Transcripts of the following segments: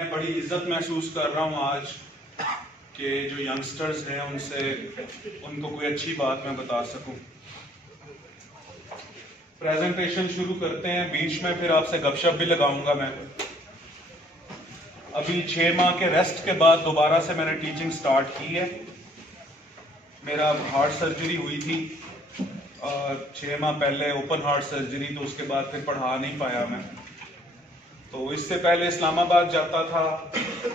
میں بڑی عزت محسوس کر رہا ہوں آج کہ جو ینگسٹرز ہیں ان کو کوئی اچھی بات میں بتا سکوں. پریزنٹیشن شروع کرتے ہیں, بیچ میں پھر آپ سے گپ شپ بھی لگاؤں گا. میں ابھی 6 ماہ کے ریسٹ کے بعد دوبارہ سے میں نے ٹیچنگ سٹارٹ کی ہے. میرا ہارٹ سرجری ہوئی تھی اور 6 ماہ پہلے اوپن ہارٹ سرجری, تو اس کے بعد پھر پڑھا نہیں پایا میں. تو اس سے پہلے اسلام آباد جاتا تھا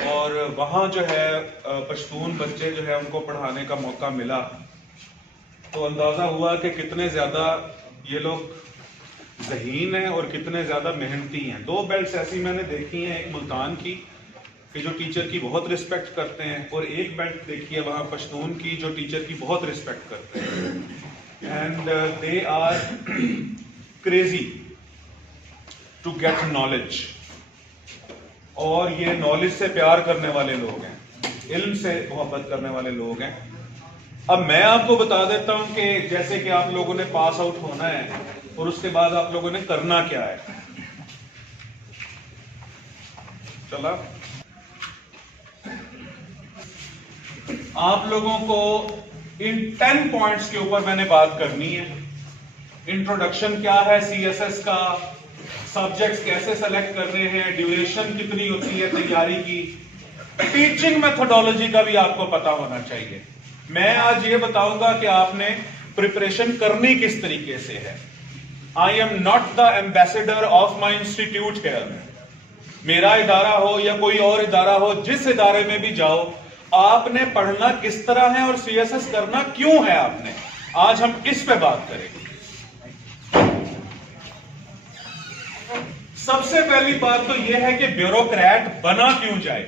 اور وہاں جو ہے پشتون بچے جو ہے ان کو پڑھانے کا موقع ملا, تو اندازہ ہوا کہ کتنے زیادہ یہ لوگ ذہین ہیں اور کتنے زیادہ محنتی ہیں. 2 بیلٹس ایسی میں نے دیکھی ہیں, ایک ملتان کی کہ جو ٹیچر کی بہت رسپیکٹ کرتے ہیں, اور ایک بیلٹ دیکھی ہے وہاں پشتون کی جو ٹیچر کی بہت رسپیکٹ کرتے ہیں. And they are crazy to get knowledge, اور یہ نالج سے پیار کرنے والے لوگ ہیں, علم سے محبت کرنے والے لوگ ہیں. اب میں آپ کو بتا دیتا ہوں کہ جیسے کہ آپ لوگوں نے پاس آؤٹ ہونا ہے اور اس کے بعد آپ لوگوں نے کرنا کیا ہے. چلا آپ لوگوں کو ان 10 پوائنٹس کے اوپر میں نے بات کرنی ہے. انٹروڈکشن کیا ہے سی ایس ایس کا, سبجیکٹس کیسے سلیکٹ کرنے ہیں, ڈیوریشن کتنی ہوتی ہے تیاری کی, ٹیچنگ میتھڈولوجی کا بھی آپ کو پتا ہونا چاہیے. میں آج یہ بتاؤں گا کہ آپ نے پریپریشن کرنی کس طریقے سے ہے. I am not the ambassador of my institute here. میرا ادارہ ہو یا کوئی اور ادارہ ہو, جس ادارے میں بھی جاؤ, آپ نے پڑھنا کس طرح ہے اور سی ایس ایس کرنا کیوں ہے آپ نے. آج ہم اس پہ بات کریں گے. سب سے پہلی بات تو یہ ہے کہ بیوروکریٹ بنا کیوں جائے.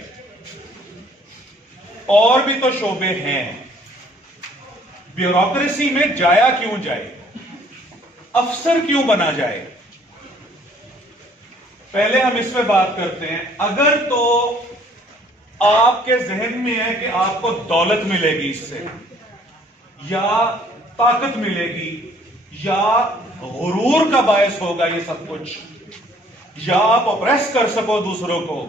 اور بھی تو شعبے ہیں, بیوروکریسی میں جایا کیوں جائے, افسر کیوں بنا جائے. پہلے ہم اس پہ بات کرتے ہیں. اگر تو آپ کے ذہن میں ہے کہ آپ کو دولت ملے گی اس سے, یا طاقت ملے گی, یا غرور کا باعث ہوگا یہ سب کچھ, یا آپ اپریس کر سکو دوسروں کو,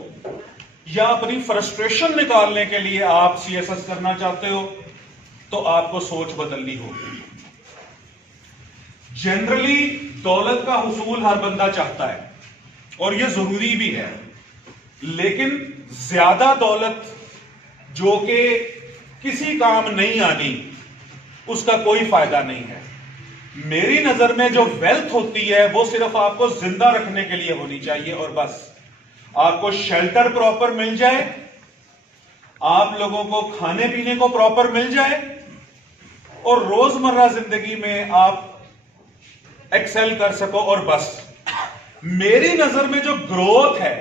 یا اپنی فرسٹریشن نکالنے کے لیے آپ سی ایس ایس کرنا چاہتے ہو, تو آپ کو سوچ بدلنی ہوگی. جنرلی دولت کا حصول ہر بندہ چاہتا ہے اور یہ ضروری بھی ہے, لیکن زیادہ دولت جو کہ کسی کام نہیں آنی, اس کا کوئی فائدہ نہیں ہے. میری نظر میں جو ویلتھ ہوتی ہے وہ صرف آپ کو زندہ رکھنے کے لیے ہونی چاہیے, اور بس آپ کو شیلٹر پراپر مل جائے, آپ لوگوں کو کھانے پینے کو پراپر مل جائے, اور روزمرہ زندگی میں آپ ایکسل کر سکو, اور بس. میری نظر میں جو گروتھ ہے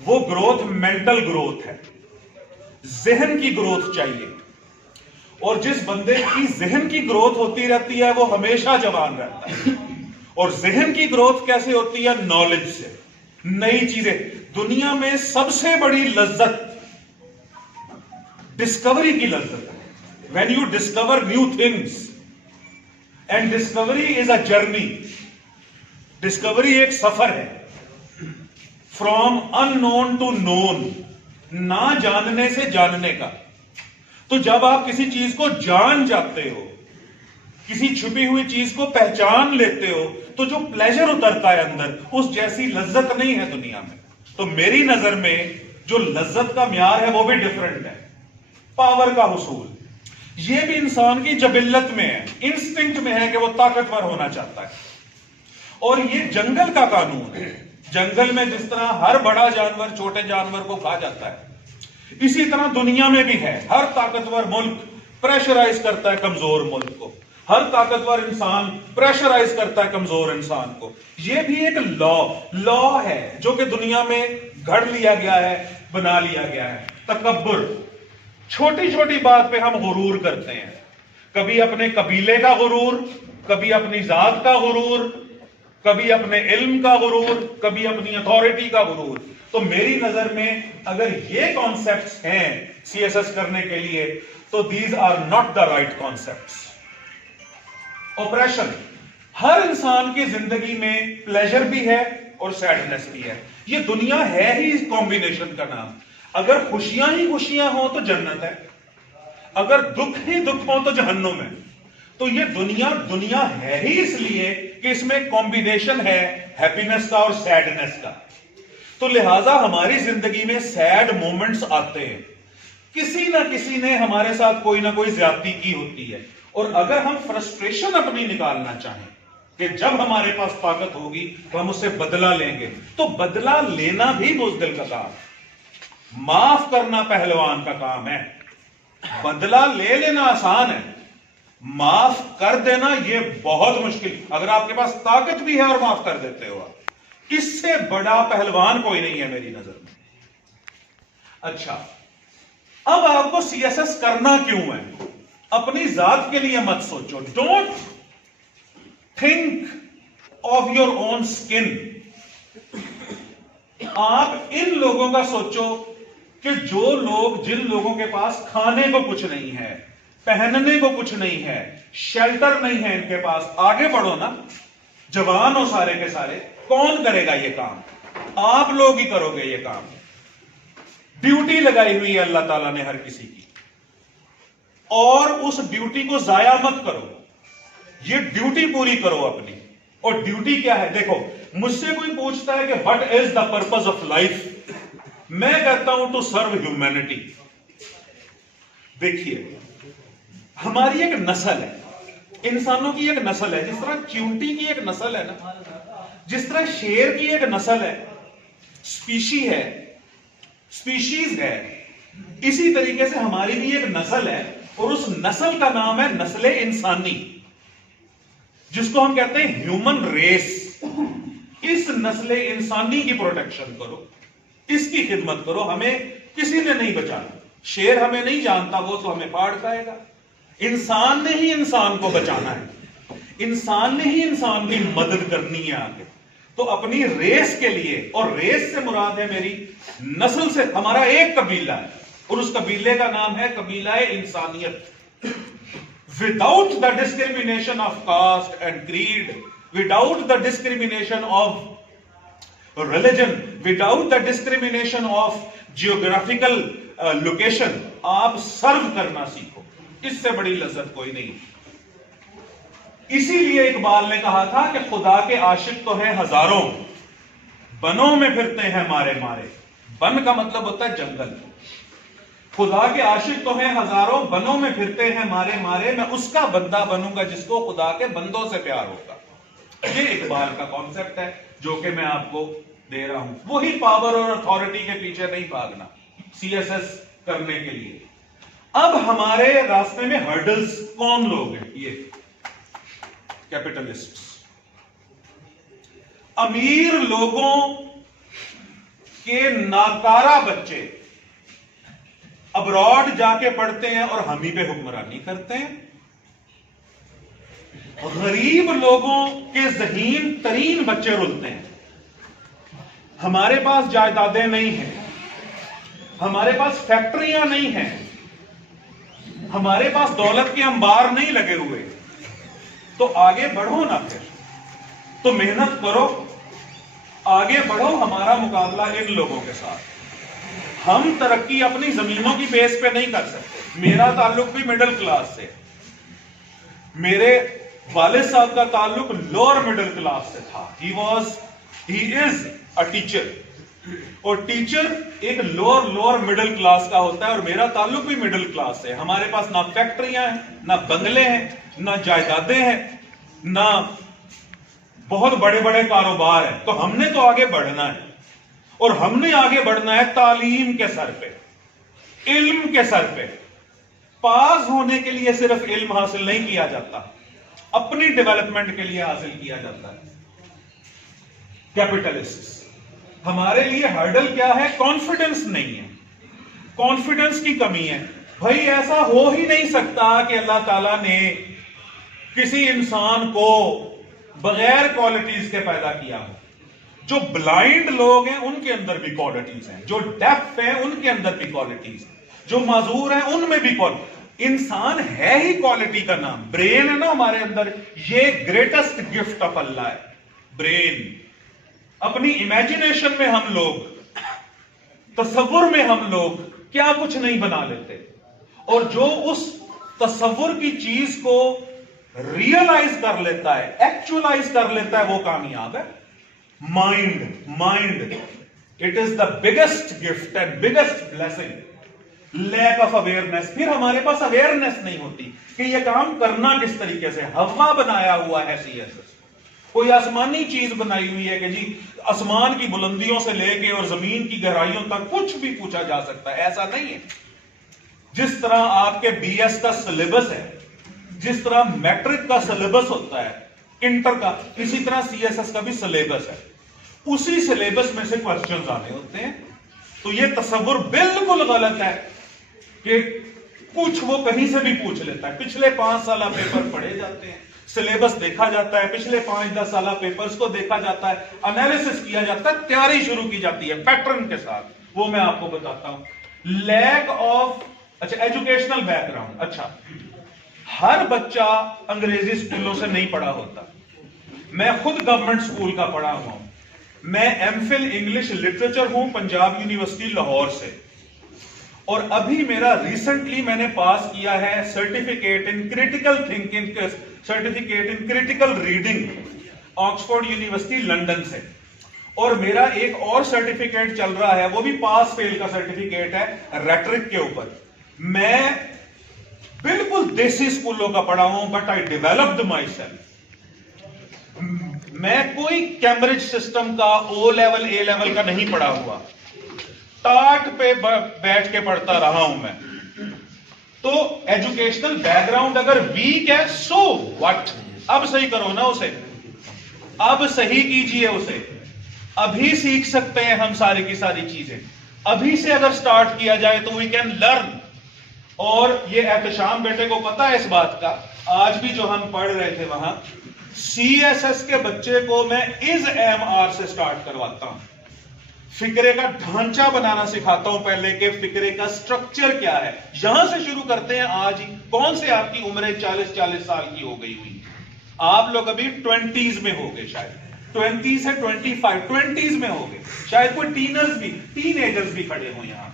وہ گروتھ مینٹل گروتھ ہے, ذہن کی گروتھ چاہیے. اور جس بندے کی ذہن کی گروتھ ہوتی رہتی ہے وہ ہمیشہ جوان رہتا ہے. اور ذہن کی گروتھ کیسے ہوتی ہے؟ نالج سے, نئی چیزیں. دنیا میں سب سے بڑی لذت ڈسکوری کی لذت ہے. when you discover new things, and discovery is a journey. Discovery ایک سفر ہے, from unknown to known, نہ جاننے سے جاننے کا. تو جب آپ کسی چیز کو جان جاتے ہو, کسی چھپی ہوئی چیز کو پہچان لیتے ہو, تو جو پلیجر اترتا ہے اندر, اس جیسی لذت نہیں ہے دنیا میں. تو میری نظر میں جو لذت کا معیار ہے وہ بھی ڈیفرنٹ ہے. پاور کا حصول, یہ بھی انسان کی جبلت میں ہے, انسٹنکٹ میں ہے کہ وہ طاقتور ہونا چاہتا ہے. اور یہ جنگل کا قانون ہے. جنگل میں جس طرح ہر بڑا جانور چھوٹے جانور کو کھا جاتا ہے, اسی طرح دنیا میں بھی ہے. ہر طاقتور ملک پریشرائز کرتا ہے کمزور ملک کو, ہر طاقتور انسان پریشرائز کرتا ہے کمزور انسان کو. یہ بھی ایک لا ہے جو کہ دنیا میں گھڑ لیا گیا ہے, بنا لیا گیا ہے. تکبر, چھوٹی چھوٹی بات پہ ہم غرور کرتے ہیں. کبھی اپنے قبیلے کا غرور, کبھی اپنی ذات کا غرور, کبھی اپنے علم کا غرور, کبھی اپنی اتھارٹی کا غرور. تو میری نظر میں اگر یہ کانسیپٹس ہیں سی ایس ایس کرنے کے لیے, تو these are not the right concepts. Operation, ہر انسان کی زندگی میں پلیجر بھی ہے اور سیڈنس بھی ہے. یہ دنیا ہے ہی اس کمبینیشن کا نام. اگر خوشیاں ہی خوشیاں ہوں تو جنت ہے, اگر دکھ ہی دکھ ہوں تو جہنم ہے. تو یہ دنیا ہے ہی اس لیے کہ اس میں کمبینیشن ہے ہیپینس کا اور سیڈنس کا. تو لہٰذا ہماری زندگی میں سیڈ مومنٹس آتے ہیں, کسی نہ کسی نے ہمارے ساتھ کوئی نہ کوئی زیادتی کی ہوتی ہے, اور اگر ہم فرسٹریشن اپنی نکالنا چاہیں کہ جب ہمارے پاس طاقت ہوگی تو ہم اس سے بدلہ لیں گے, تو بدلہ لینا بھی بزدل کا کام, معاف کرنا پہلوان کا کام ہے. بدلہ لے لینا آسان ہے, معاف کر دینا یہ بہت مشکل. اگر آپ کے پاس طاقت بھی ہے اور معاف کر دیتے ہو, اس سے بڑا پہلوان کوئی نہیں ہے میری نظر میں. اچھا, اب آپ کو سی ایس ایس کرنا کیوں ہے؟ اپنی ذات کے لیے مت سوچو. Don't think of your own skin. آپ ان لوگوں کا سوچو کہ جن لوگوں کے پاس کھانے کو کچھ نہیں ہے, پہننے کو کچھ نہیں ہے, شیلٹر نہیں ہے ان کے پاس. آگے بڑھو نا, جوان ہو سارے کے سارے. کون کرے گا یہ کام؟ آپ لوگ ہی کرو گے یہ کام. ڈیوٹی لگائی ہوئی ہے اللہ تعالیٰ نے ہر کسی کی, اور اس ڈیوٹی کو ضائع مت کرو. یہ ڈیوٹی پوری کرو اپنی. اور ڈیوٹی کیا ہے؟ دیکھو, مجھ سے کوئی پوچھتا ہے کہ what is the purpose of life, میں کہتا ہوں to serve humanity. دیکھیے, ہماری ایک نسل ہے, انسانوں کی ایک نسل ہے, جس طرح چیونٹی کی ایک نسل ہے نا, جس طرح شیر کی ایک نسل ہے, اسپیشیز ہے, اسی طریقے سے ہماری بھی ایک نسل ہے, اور اس نسل کا نام ہے نسل انسانی, جس کو ہم کہتے ہیں ہیومن ریس. اس نسل انسانی کی پروٹیکشن کرو, اس کی خدمت کرو. ہمیں کسی نے نہیں بچانا. شیر ہمیں نہیں جانتا, وہ تو ہمیں پاڑ کھائے گا. انسان نے ہی انسان کو بچانا ہے, انسان نے ہی انسان کی مدد کرنی ہے آگے. تو اپنی ریس کے لیے, اور ریس سے مراد ہے میری نسل سے, ہمارا ایک قبیلہ ہے, اور اس قبیلے کا نام ہے قبیلہ انسانیت. Without the discrimination of caste and creed, without the discrimination of religion, without the discrimination of geographical location, آپ سرو کرنا سیکھو. اس سے بڑی لذت کوئی نہیں. اسی لیے اقبال نے کہا تھا کہ خدا کے عاشق تو ہیں ہزاروں, بنوں میں پھرتے ہیں مارے مارے. بن کا مطلب ہوتا ہے جنگل. خدا کے عاشق تو ہیں ہزاروں, بنوں میں پھرتے ہیں مارے مارے. میں اس کا بندہ بنوں گا جس کو خدا کے بندوں سے پیار ہوگا. یہ اقبال کا کانسیپٹ ہے جو کہ میں آپ کو دے رہا ہوں. وہی پاور اور اتھارٹی کے پیچھے نہیں بھاگنا سی ایس ایس کرنے کے لیے. اب ہمارے راستے میں ہرڈلز کون لوگ ہیں؟ یہ کیپٹلسٹ, امیر لوگوں کے ناکارہ بچے ابراڈ جا کے پڑھتے ہیں اور ہم ہی پہ حکمرانی کرتے ہیں. غریب لوگوں کے ذہین ترین بچے رلتے ہیں. ہمارے پاس جائیدادیں نہیں ہیں, ہمارے پاس فیکٹریاں نہیں ہیں, ہمارے پاس دولت کے انبار نہیں لگے ہوئے. تو آگے بڑھو نا, پھر تو محنت کرو, آگے بڑھو. ہمارا مقابلہ ان لوگوں کے ساتھ. ہم ترقی اپنی زمینوں کی بیس پہ نہیں کر سکتے. میرا تعلق بھی مڈل کلاس سے, میرے والد صاحب کا تعلق لوور مڈل کلاس سے تھا. ہی از اے ٹیچر, اور ٹیچر ایک لوور مڈل کلاس کا ہوتا ہے, اور میرا تعلق بھی مڈل کلاس سے. ہمارے پاس نہ فیکٹریاں ہیں, نہ بنگلے ہیں, نہ جائیدادیں ہیں, نہ بہت بڑے بڑے کاروبار ہیں. تو ہم نے تو آگے بڑھنا ہے, اور ہم نے آگے بڑھنا ہے تعلیم کے سر پہ, علم کے سر پہ. پاس ہونے کے لیے صرف علم حاصل نہیں کیا جاتا, اپنی ڈیولپمنٹ کے لیے حاصل کیا جاتا ہے. کیپٹلسٹ ہمارے لیے ہرڈل کیا ہے؟ کانفیڈنس نہیں ہے, کانفیڈنس کی کمی ہے. بھائی ایسا ہو ہی نہیں سکتا کہ اللہ تعالیٰ نے کسی انسان کو بغیر کوالٹیز کے پیدا کیا ہو. جو بلائنڈ لوگ ہیں ان کے اندر بھی کوالٹیز ہیں, جو ڈیف ہیں ان کے اندر بھی کوالٹیز ہیں, جو معذور ہیں ان میں بھی کوالٹیز. انسان ہے ہی کوالٹی کا نام. برین ہے نا ہمارے اندر, یہ گریٹسٹ گفٹ آف اللہ ہے. برین اپنی امیجنیشن میں ہم لوگ، تصور میں ہم لوگ کیا کچھ نہیں بنا لیتے، اور جو اس تصور کی چیز کو ریئلائز کر لیتا ہے، ایکچولائز کر لیتا ہے، وہ کامیاب ہے. Mind it is the biggest gift and biggest blessing. Lack of awareness. پھر ہمارے پاس اویئرنیس نہیں ہوتی کہ یہ کام کرنا کس طریقے سے. ہوا بنایا ہوا ہے CSS، کوئی آسمانی چیز بنائی ہوئی ہے کہ جی آسمان کی بلندیوں سے لے کے اور زمین کی گہرائیوں تک کچھ بھی پوچھا جا سکتا ہے. ایسا نہیں ہے. جس طرح آپ کے BS کا سلیبس ہے، جس طرح میٹرک کا سلیبس ہوتا ہے، انٹر کا، اسی طرح CSS کا بھی سلیبس ہے. اسی سلیبس میں سے کوسچنز آنے ہوتے ہیں. تو یہ تصور بالکل غلط ہے کہ کچھ وہ کہیں سے بھی پوچھ لیتا ہے. پچھلے 5 سالہ پیپر پڑھے جاتے ہیں، سلیبس دیکھا جاتا ہے، پچھلے 5-10 سالہ پیپرز کو دیکھا جاتا ہے، انالیسس کیا جاتا ہے، تیاری شروع کی جاتی ہے پیٹرن کے ساتھ. وہ میں آپ کو بتاتا ہوں. Lack of educational back ground. اچھا، ہر بچہ انگریزی اسکولوں سے نہیں پڑھا ہوتا. میں خود گورنمنٹ اسکول کا پڑھا ہوا ہوں. میں MPhil انگلش لٹریچر ہوں پنجاب یونیورسٹی لاہور سے، اور ابھی میرا ریسنٹلی میں نے پاس کیا ہے certificate in critical thinking, certificate in critical reading Oxford University London سے. اور میرا ایک اور سرٹیفکیٹ چل رہا ہے، وہ بھی پاس فیل کا سرٹیفکیٹ ہے ریٹرک کے اوپر. میں بالکل دیسی اسکولوں کا پڑھا ہوں، but I developed my self. میں کوئی کیمبرج سسٹم کا O لیول A لیول کا نہیں پڑھا ہوا. ٹاٹ پہ بیٹھ کے پڑھتا رہا ہوں میں. تو ایجوکیشنل بیک گراؤنڈ اگر ویک ہے، سو واٹ؟ اب صحیح کرو نا اسے، اب صحیح کیجئے اسے. ابھی سیکھ سکتے ہیں ہم ساری کی ساری چیزیں. ابھی سے اگر سٹارٹ کیا جائے تو وی کین لرن. اور یہ احتشام بیٹے کو پتا ہے اس بات کا. آج بھی جو ہم پڑھ رہے تھے وہاں CSS کے بچے کو میں از MR سے سٹارٹ کرواتا ہوں. فکرے کا ڈھانچہ بنانا سکھاتا ہوں پہلے، کہ فکرے کا سٹرکچر کیا ہے. یہاں سے شروع کرتے ہیں. آج ہی کون سے آپ کی عمریں 40 سال کی ہو گئی ہوئی؟ آپ لوگ ابھی 20s میں ہو گئے، شاید 20 سے 25 20s میں ہو گئے، شاید کوئی ٹین ایجرز بھی کھڑے ہوں یہاں.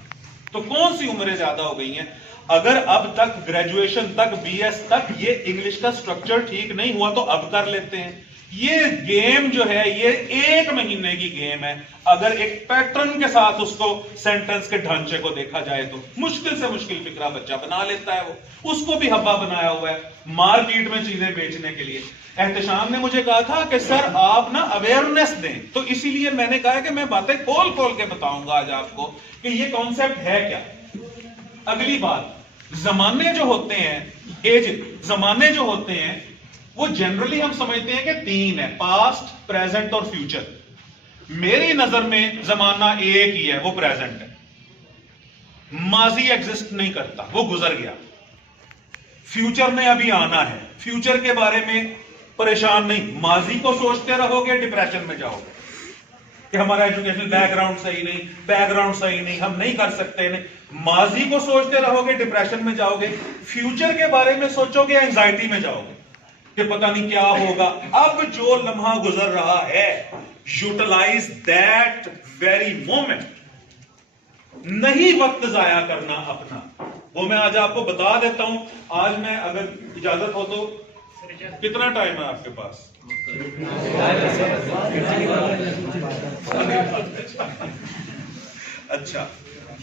تو کون سی عمریں زیادہ ہو گئی ہیں؟ اگر اب تک گریجویشن تک BS تک یہ انگلش کا سٹرکچر ٹھیک نہیں ہوا تو اب کر لیتے ہیں. یہ گیم جو ہے یہ 1 مہینے کی گیم ہے. اگر ایک پیٹرن کے ساتھ اس کو سینٹنس کے ڈھانچے کو دیکھا جائے تو مشکل سے مشکل فکرہ بچہ بنا لیتا ہے. وہ اس کو بھی ہوا بنایا ہوا ہے مارکیٹ میں چیزیں بیچنے کے لیے. احتشام نے مجھے کہا تھا کہ سر آپ نا اویئرنیس دیں، تو اسی لیے میں نے کہا کہ میں باتیں کھول کے بتاؤں گا آج آپ کو کہ یہ کانسیپٹ ہے کیا. اگلی بات، زمانے جو ہوتے ہیں، زمانے جو ہوتے ہیں وہ جنرلی ہم سمجھتے ہیں کہ 3 ہے، پاسٹ، پریزنٹ اور فیوچر. میری نظر میں زمانہ ایک ہی ہے، وہ پریزنٹ ہے. ماضی ایگزسٹ نہیں کرتا، وہ گزر گیا. فیوچر نے ابھی آنا ہے. فیوچر کے بارے میں پریشان نہیں. ماضی کو سوچتے رہو گے ڈپریشن میں جاؤ گے کہ ہمارا ایجوکیشن بیک گراؤنڈ صحیح نہیں، بیک گراؤنڈ صحیح نہیں، ہم نہیں کر سکتے. نہیں، ماضی کو سوچتے رہو گے ڈپریشن میں جاؤ گے. فیوچر کے بارے میں سوچو گے اینزائٹی میں جاؤ گے کہ پتہ نہیں کیا ہوگا. اب جو لمحہ گزر رہا ہے، یوٹیلائز دیٹ ویری مومنٹ. نہیں وقت ضائع کرنا اپنا. وہ میں آج آپ کو بتا دیتا ہوں. آج میں اگر اجازت ہو تو کتنا ٹائم ہے آپ کے پاس؟ اچھا،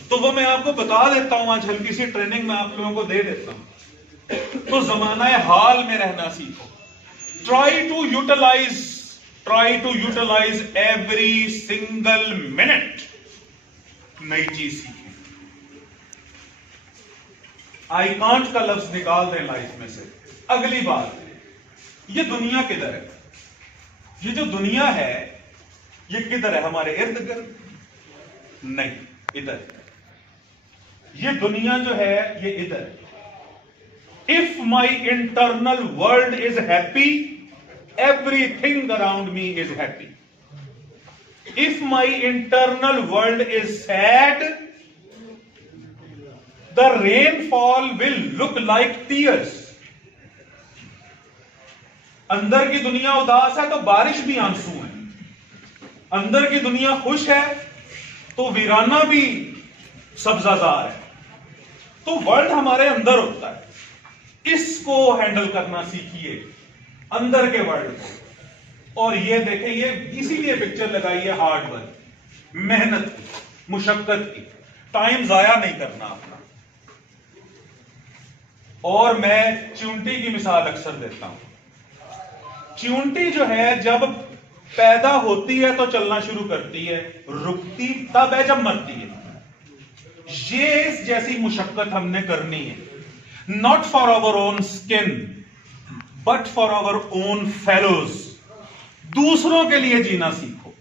تو وہ میں آپ کو بتا دیتا ہوں. آج ہلکی سی ٹریننگ میں آپ لوگوں کو دے دیتا ہوں. تو زمانہ حال میں رہنا سیکھو. Try to utilise every single minute. نئی چیز سیکھیں. آئی کانٹ کا لفظ نکال دیں لائف میں سے. اگلی بات، یہ دنیا کدھر ہے؟ یہ جو دنیا ہے یہ کدھر ہے؟ ہمارے ارد گرد نہیں، ادھر. یہ دنیا جو ہے یہ ادھر. If my internal world is happy, everything around me is happy. If my internal world is sad, the rainfall will look like tears. اندر کی دنیا اداس ہے تو بارش بھی آنسو ہے. اندر کی دنیا خوش ہے تو ویرانہ بھی سبزہ زار ہے. تو ورلڈ ہمارے اندر ہوتا ہے, اس کو ہینڈل کرنا سیکھیے, اندر کے ورلڈ کو. اور یہ دیکھیں, یہ اسی لیے پکچر لگائی ہے ہارڈ ورک, محنت کی, مشقت کی, ٹائم ضائع نہیں کرنا اپنا. اور میں چیونٹی کی مثال اکثر دیتا ہوں. چیونٹی جو ہے جب پیدا ہوتی ہے تو چلنا شروع کرتی ہے, رکتی تب ہے جب مرتی ہے. یہ اس جیسی مشقت ہم نے کرنی ہے, not for our own skin but for our own fellows. دوسروں کے لیے جینا سیکھو.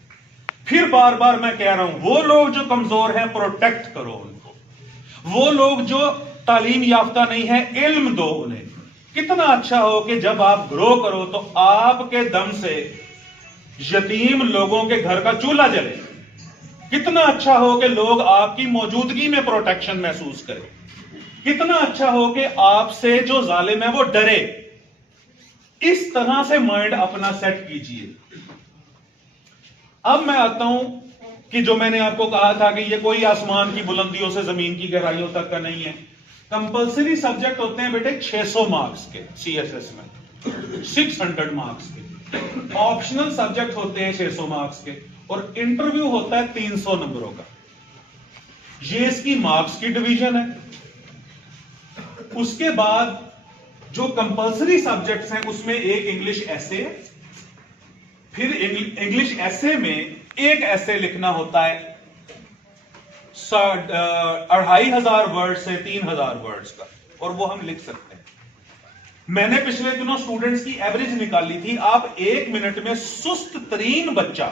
پھر بار بار میں کہہ رہا ہوں, وہ لوگ جو کمزور ہیں پروٹیکٹ کرو ان کو, وہ لوگ جو تعلیم یافتہ نہیں ہے علم دو انہیں. کتنا اچھا ہو کہ جب آپ گرو کرو تو آپ کے دم سے یتیم لوگوں کے گھر کا چولہا جلے. کتنا اچھا ہو کہ لوگ آپ کی موجودگی میں پروٹیکشن محسوس کریں. کتنا اچھا ہو کہ آپ سے جو ظالم ہے وہ ڈرے. اس طرح سے مائنڈ اپنا سیٹ کیجئے. اب میں آتا ہوں کہ جو میں نے آپ کو کہا تھا کہ یہ کوئی آسمان کی بلندیوں سے زمین کی گہرائیوں تک کا نہیں ہے. کمپلسری سبجیکٹ ہوتے ہیں بیٹے 600 مارکس کے سی ایس ایس میں, 600 مارکس کے. آپشنل سبجیکٹ ہوتے ہیں 600 مارکس کے, اور انٹرویو ہوتا ہے 300 نمبروں کا. یہ اس کی مارکس کی ڈویژن ہے. اس کے بعد جو کمپلسری سبجیکٹس ہیں اس میں ایک انگلش ایسے ہے. پھر انگلش ایسے میں ایک ایسے لکھنا ہوتا ہے 2500 ورڈ سے 3000 ورڈز کا, اور وہ ہم لکھ سکتے ہیں. میں نے پچھلے دنوں اسٹوڈنٹس کی ایوریج نکالی تھی. آپ 1 منٹ میں سست ترین بچہ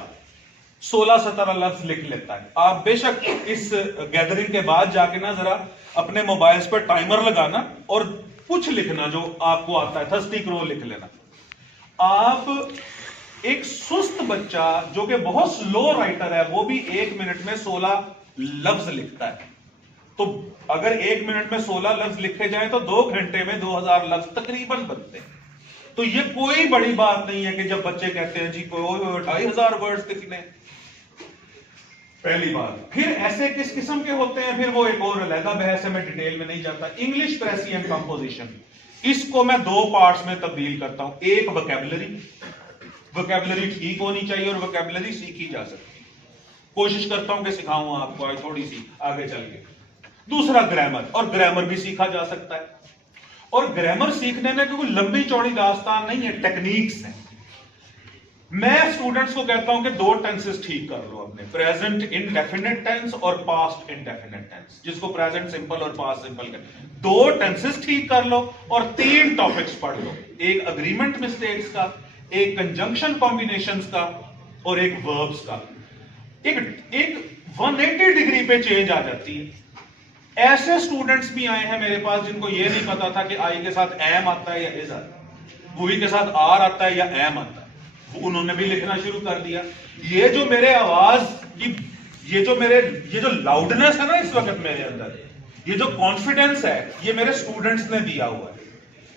16-17 لفظ لکھ لیتا ہے. آپ بے شک اس گیدرنگ کے بعد جا کے نا ذرا اپنے موبائلز پر ٹائمر لگانا اور کچھ لکھنا جو آپ کو آتا ہے, تھرسٹی کرو لکھ لینا. آپ ایک سست بچہ جو کہ بہت سلو رائٹر ہے وہ بھی 1 منٹ میں 16 لفظ لکھتا ہے. تو اگر 1 منٹ میں 16 لفظ لکھے جائیں تو 2 گھنٹے میں 2000 لفظ تقریباً بنتے ہیں. تو یہ کوئی بڑی بات نہیں ہے کہ جب بچے کہتے ہیں جی کوئی 2500 ورڈز لکھنے. پہلی بات. پھر ایسے کس قسم کے ہوتے ہیں, پھر وہ ایک اور علیحدہ بحث ہے, میں ڈیٹیل میں نہیں جاتا. انگلش پریسی اینڈ کمپوزیشن, اس کو میں 2 پارٹس میں تبدیل کرتا ہوں. ایک وکیبلری, وکیبلری ٹھیک ہونی چاہیے اور وکیبلری سیکھی جا سکتی ہے. کوشش کرتا ہوں کہ سکھاؤں آپ کو آج تھوڑی سی آگے چل کے. دوسرا گرامر, اور گرامر بھی سیکھا جا سکتا ہے. اور گرامر سیکھنے میں کوئی لمبی چوڑی داستان نہیں ہے, ٹیکنیکس ہیں. میں اسٹوڈنٹس کو کہتا ہوں کہ 2 ٹینسز ٹھیک کر لو اپنے, پریزنٹ انڈیفینٹ ٹینس اور پاسٹ انڈیفینٹ ٹینس, جس کو پریزنٹ سمپل اور پاسٹ سمپل کہتے ہیں. 2 ٹینسز ٹھیک کر لو اور 3 ٹاپکس پڑھ لو. ایک اگریمنٹ مسٹیکس کا, ایک کنجنکشن کمبینیشنز کا, اور ایک وربز کا. ایک 180 ڈگری پہ چینج آ جاتی ہے. ایسے اسٹوڈنٹس بھی آئے ہیں میرے پاس جن کو یہ نہیں پتا تھا کہ آئی کے ساتھ ایم آتا ہے یا از آتا ہے, وہی کے ساتھ آر آتا ہے یا ایم آتا ہے. انہوں نے بھی لکھنا شروع کر دیا. یہ جو میرے آواز کی یہ جو لاؤڈنس ہے نا اس وقت میرے اندر, یہ جو کانفیڈنس ہے, یہ میرے اسٹوڈنٹس نے دیا ہوا ہے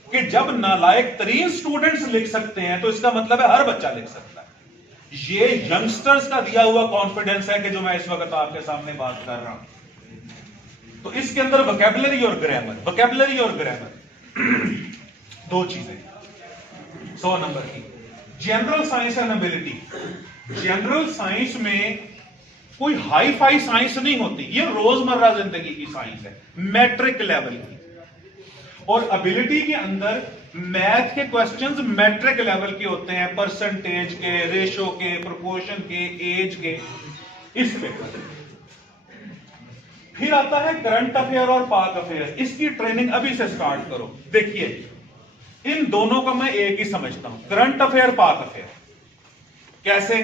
کہ جب نالائق ترین اسٹوڈنٹس لکھ سکتے ہیں تو اس کا مطلب ہے ہر بچہ لکھ سکتا ہے. یہ ینگسٹرز کا دیا ہوا کانفیڈنس ہے کہ جو میں اس وقت آپ کے سامنے بات کر رہا ہوں. تو اس کے اندر وکیبلری اور گرامر, وکیبلری اور گرامر 2 چیزیں. 100 نمبر کی. General science and ability. General science میں کوئی ہائی فائی سائنس نہیں ہوتی, یہ روزمرہ زندگی کی سائنس ہے, میٹرک لیول کی. اور ابیلٹی کے اندر میتھ کے کوسچنز میٹرک لیول کے ہوتے ہیں, پرسنٹیج کے, ریشو کے, پروپورشن کے, ایج کے, اس پہ. پھر آتا ہے کرنٹ افیئر اور پاک افیئر. اس کی ٹریننگ ابھی سے سٹارٹ کرو. دیکھیے ان دونوں کا میں ایک ہی سمجھتا ہوں, کرنٹ افیئر, پاک افیئر. کیسے؟